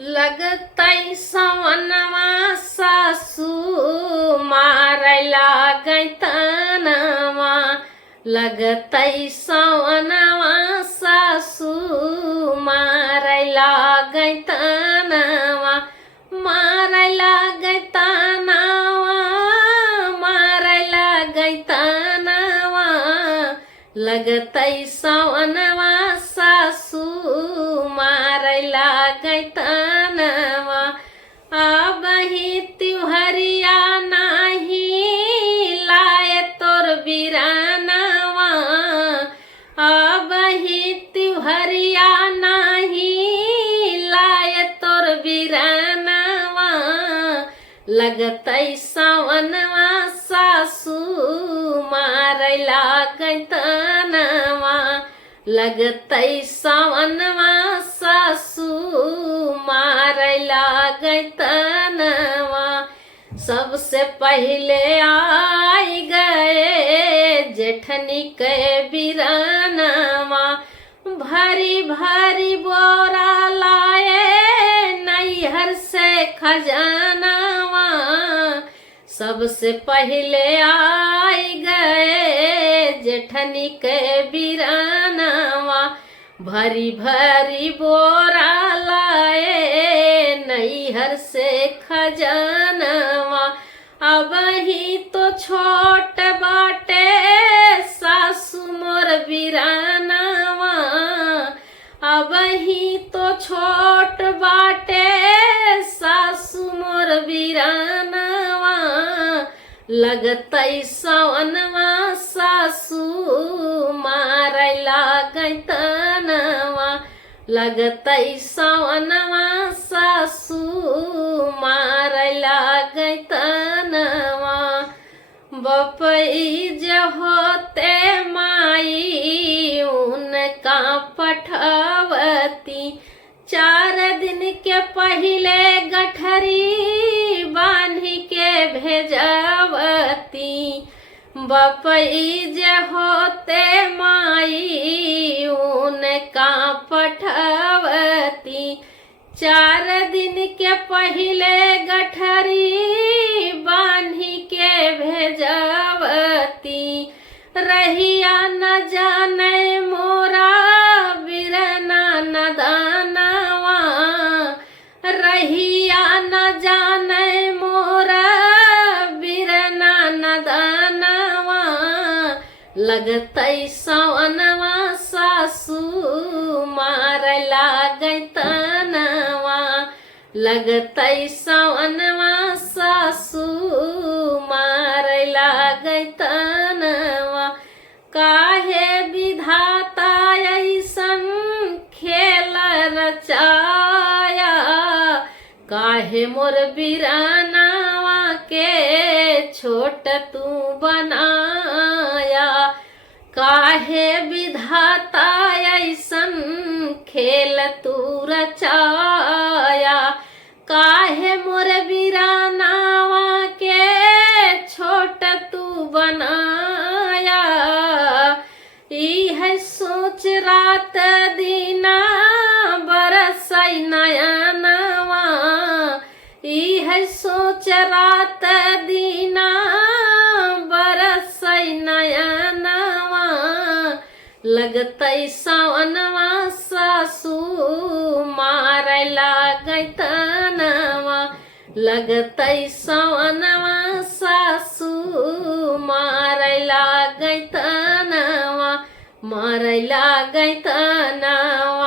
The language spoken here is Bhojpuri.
लगतै सवनवा सासू मारै लागै तनवा। लगतै सवनवा सासू मारै लागै तनवा। मारै लागै तनवा, मारै लागै तनवा। लगतै सवनवा सासू मारै लागै तनवा। अबही त्योहरिया नाही लाए तोर बिरानवा। अबही त्योहरिया नाही लाए तोर बिरानवा। लगतै सवनवा सासू मारै लागै तनवा। लगतै सवनवा सासू मारै लागै तनवा। सबसे पहले आई गए जेठनी के बिरानवा। भरी भरी बोरा लाए नैहर से खजानवा। सबसे पहले आई गए जेठनी के बिरानवा। भरी भरी बोरा लाए नैहर से खजानवा। अबही तो छोट बाटे सासू मोर बिरानवा। अबही तो छोट बाटे सासू मोर बिरानवा। लगतै सवनवा सासू मारै लागै तनवा। लगतै सवनवा सासू मारै लागै तनवा। बपई जे होते माई उनका पठवती। 4 दिन के पहले गठरी बांधी के भेजवती। बपई जे होते माई उनका पठवती। 4 दिन के पहले गठरी बांधी के भेजवती। रहिया न जाने मोरा बिरना नदानवा। रहिया न जाने मोरा बिरना नदानवा। लगतै सवनवा सासू मारै लागै तनवा। लगतै सवनवा सासू मारै लागै तनवा। काहे विधाता ऐसन खेल रचाया। काहे मोर बिरानवा के छोट तू बनाया। काहे विधाता ऐसन खेल तू रचाया। काहे मोर बिरानवा के छोट तू बनाया। इह सोच रात दीना बरसै नयनवा। इह सोच रात दीना बरसै नयनवा। लगतै सवनवा सासू मारै लागै तनवा। लगतै सवनवा सासू मारै लागै तनवा। मारै लागै तनवा।